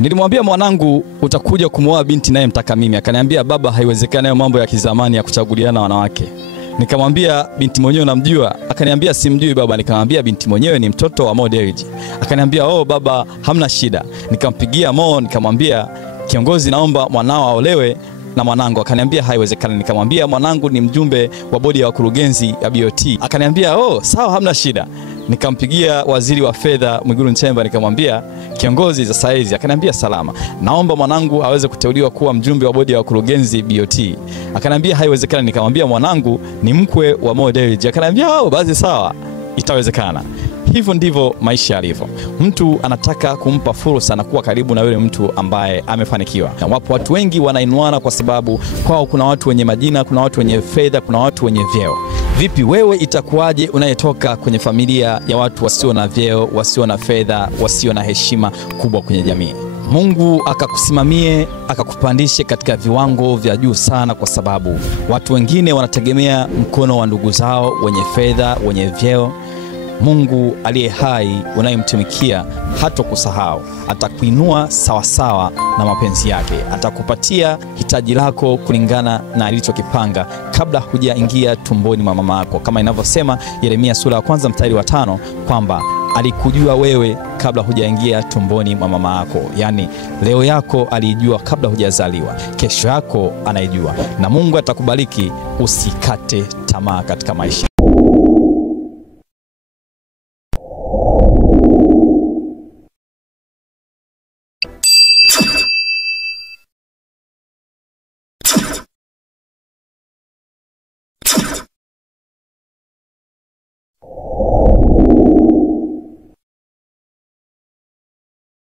Nilimwambia mwanangu utakuja kumwoa binti naye mtaka mimi. Akaniambia baba, haiwezekani, hayo mambo ya kizamani ya kuchaguliana wanawake. Nikamwambia binti mwenyewe unamjua? Akaniambia simjui baba. Nikamwambia binti mwenyewe ni mtoto wa Mo Dewji. Akaniambia oh baba, hamna shida. Nikampigia Mo nikamwambia kiongozi, naomba mwanao aolewe na mwanangu. Akaniambia haiwezekani. Nikamwambia mwanangu ni mjumbe wa bodi ya wakurugenzi ya BOT. Akaniambia oh sawa, hamna shida. Nikampigia waziri wa fedha Mwigulu Nchemba nikamwambia kiongozi za saizi. Akaniambia salama, naomba mwanangu aweze kuteuliwa kuwa mjumbe wa bodi ya wakurugenzi BOT. Akaniambia haiwezekani. Nikamwambia mwanangu ni mkwe wa Mo Dewji. Akaniambia oh basi sawa, itawezekana. Hivyo ndivyo maisha yalivyo. Mtu anataka kumpa fursa na kuwa karibu na yule mtu ambaye amefanikiwa. Wapo watu wengi wanainuana kwa sababu kwao kuna watu wenye majina, kuna watu wenye fedha, kuna watu wenye vyeo. Vipi wewe itakuwaje unayetoka kwenye familia ya watu wasio na vyeo, wasio na fedha, wasio na heshima kubwa kwenye jamii? Mungu akakusimamie, akakupandishe katika viwango vya juu sana, kwa sababu watu wengine wanategemea mkono wa ndugu zao wenye fedha, wenye vyeo. Mungu aliye hai unayemtumikia hatakusahau, atakuinua sawa sawa na mapenzi yake. Atakupatia hitaji lako kulingana na alichokipanga kabla hujaingia tumboni mwa mama yako, kama inavyosema Yeremia sura ya 1 mstari wa 5 kwamba alikujua wewe kabla hujaingia tumboni mwa mama yako. Yani leo yako alijua kabla hujazaliwa, kesho yako anaijua. Na Mungu atakubariki, usikate tamaa katika maisha.